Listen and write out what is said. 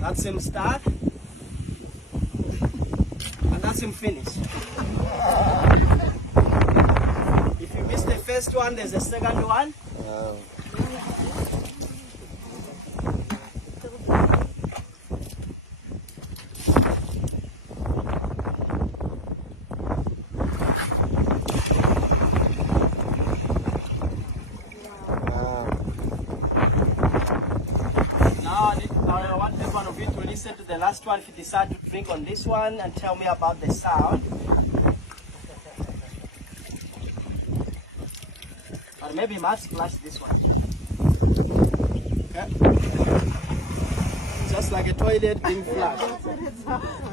That's him start. And that's him finish. If you miss the first one, there's a second one. I want every one of you to listen to the last one if you decide to drink on this one and tell me about the sound. Or maybe you must splash this one. Okay. Just like a toilet being flushed.